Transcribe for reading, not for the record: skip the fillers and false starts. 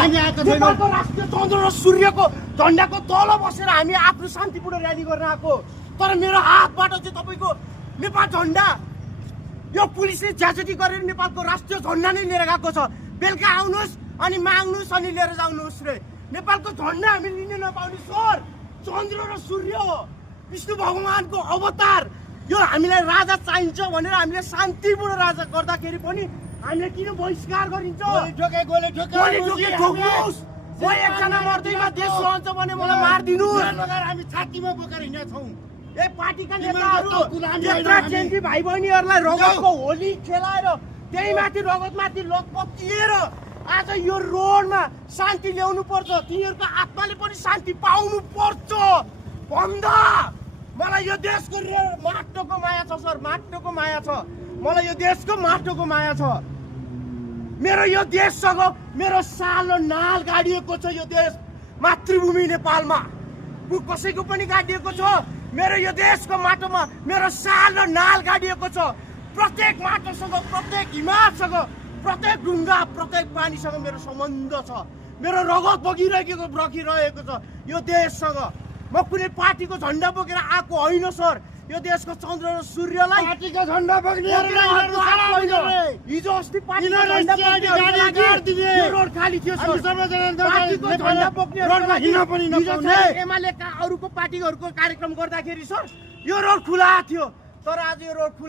नेपालको राष्ट्रिय चन्द्र र सूर्यको झन्डाको तल बसेर हामी आफ्नो शान्तिपूर्ण र्याली गर्न आएको। तर मेरो हातबाट चाहिँ तपाईँको नेपाल झन्डा यो पुलिसले ज्याजती गरेर नेपालको राष्ट्रिय झन्डा नै लिएर गएको छ। बेलुका आउनुहोस् अनि माग्नुहोस् अनि लिएर जाउनुहोस् रे। नेपालको झन्डा हामी लिन नपाउने सर। चन्द्र र सूर्य हो, विष्णु भगवानको अवतार। यो हामीलाई राजा चाहिन्छ भनेर हामीले शान्तिपूर्ण राजा गर्दाखेरि पनि हामीले किन बहिष्कार गरिन्छ? कोही एकजना मर्दैमा देश रहन्छ भने मलाई मारिदिनु। हामी छातीमा बोकेर हिँडेका छौँ। ए पार्टीका नेताहरू केन्द्री भाइ बहिनीहरूलाई रगतको होली खेलाएर त्यही माथि रगतमाथि लकपचिएर आज यो रोडमा शान्ति ल्याउनु पर्छ। तिनीहरूको आत्माले पनि शान्ति पाउनु पर्छ भन्दा मलाई यो देशको माटोको माया छ सर, माटोको माया छ। मलाई यो देशको माटोको माया छ। मेरो यो देशसँग मेरो सानो नाल गाडिएको छ। यो देश मातृभूमि नेपालमा कसैको पनि गाडिएको छ। मेरो यो देशको माटोमा मेरो सानो नाल गाडिएको छ। प्रत्येक माटोसँग, प्रत्येक हिमालसँग, प्रत्येक ढुङ्गा, प्रत्येक पानीसँग मेरो सम्बन्ध छ। मेरो रगत बगिरहेको छ यो देशसँग। म कुनै पार्टीको झन्डा बोकेर आएको होइन सर। यो देशको चन्द्र र सूर्यलाई पार्टीको झन्डा बोक्ने हिजो अस्ति पार्टीको झन्डा बोक्ने रोड खाली थियो सर। पार्टीको झन्डा बोक्ने रोडमा हिँड्न पनि नपाउने एमालेका अरूको पार्टीहरूको कार्यक्रम गर्दाखेरि सर यो रोड खुला थियो। तर आज यो रोड खुला